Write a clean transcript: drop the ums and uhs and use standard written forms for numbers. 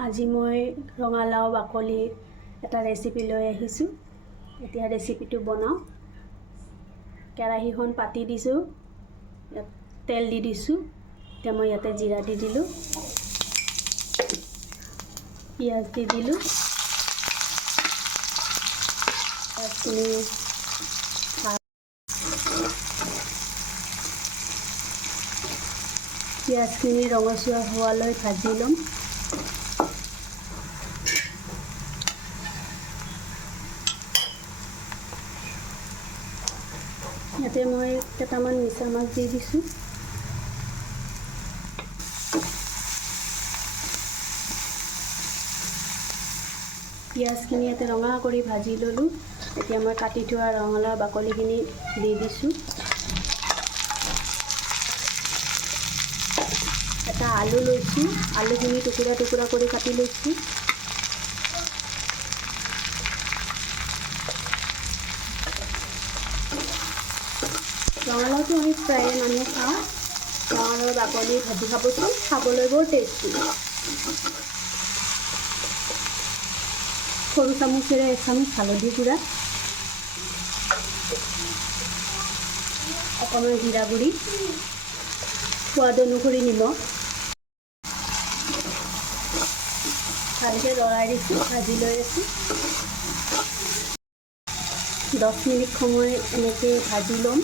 আজি মই ৰঙালাও বাকলিৰ এটা ৰেচিপি লৈ আহিছোঁ। এতিয়া ৰেচিপিটো বনাওঁ। কেৰাহীখন পাতি দিছোঁ, তেল দি দিছোঁ। এতিয়া মই ইয়াতে জিৰা দি দিলোঁ, পিঁয়াজ দি দিলোঁ। পিঁয়াজখিনি ৰঙচুৱা হোৱালৈ ভাজি ল'ম। ইয়াতে মই কেইটামান মিছা মাছ দি দিছোঁ। পিঁয়াজখিনি ইয়াতে ৰঙা কৰি ভাজি ল'লোঁ। এতিয়া মই কাটি থোৱা ৰঙালাও বাকলিখিনি দি দিছোঁ। এটা আলু লৈছোঁ, আলুখিনি টুকুৰা টুকুৰা কৰি কাটি লৈছোঁ। ৰঙালাওটো আমি প্ৰায়ে মানুহে খাওঁ। ৰঙালাওৰ বাকলি ভাজি খাবচোন, খাবলৈ বৰ টেষ্টি। সৰু চামুচেৰে এচামুচ হালধি গুড়া, অকণমান জিৰা গুড়ি, সোৱাদ অনুসৰি নিমখ, ভালকৈ লৰাই দিছোঁ, ভাজি লৈ আছোঁ। 10 মিনিট সময় এনেকৈ ভাজি ল'ম।